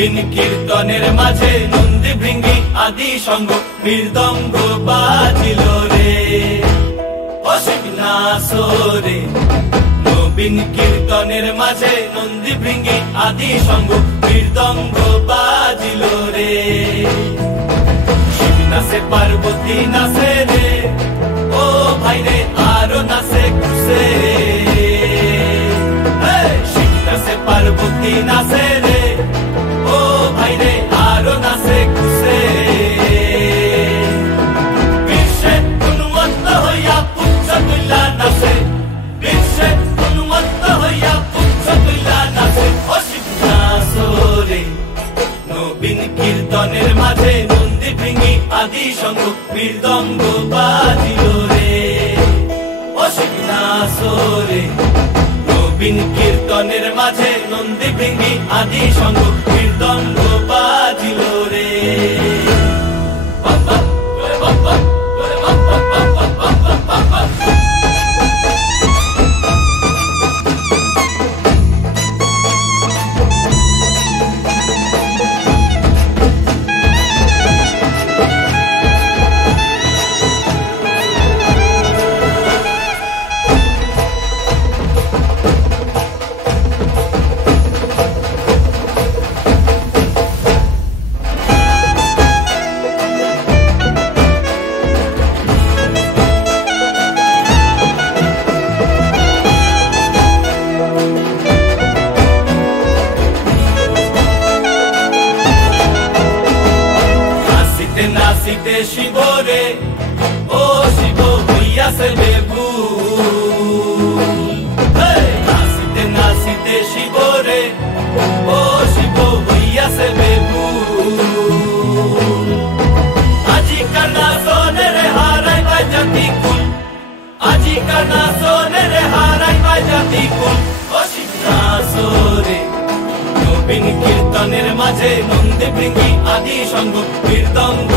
নবীন কীর্তনের মাঝে নন্দী ভৃঙ্গি আদি সঙ্গ মৃদঙ্গ বাজিল রে অসিক নাসরে। নবীন কীর্তনের মাঝে নন্দী ভৃঙ্গি আদি সঙ্গ মৃদঙ্গ বাজিল রে। শিব নাচে পার্বতী নাচে রে ও ভাই রে আরো নাচে খুশে। শিব নাচে পার্বতী নাচে রে ও ভাই রে আরো নাচে খুশে। বিশ্বে উন্মত্ত হইয়া পুচ্ছ তুল্লা নাচে, বিশ্বে উন্মত্ত হইয়া পুচ্ছ তুল্লা নাচে অসিক নাচরে। নবীন কীর্তনের মাঝে নন্দী ভৃঙ্গি আদি সঙ্গ মৃদঙ্গ বাজিল রে অসিক নাচরে। নবীন কীর্তনের মাঝে নন্দী ভৃঙ্গি আদি সঙ্গ মৃদঙ্গ বাজিল রে। নাচিতে শিব রে ও শিব হইয়াছে বেভুল। নাচিতে নাচিতে শিব রে ও শিব হইয়াছে বেভুল। আজিকার নাচনে রে হারাই বাজাতি কুল, আজিকার নাচনে রে হারাই বাজাতি কুল অসিক নাচরে। নবীন কীর্তনের মাঝে নন্দী ভৃঙ্গি আদি সঙ্গ মৃদঙ্গ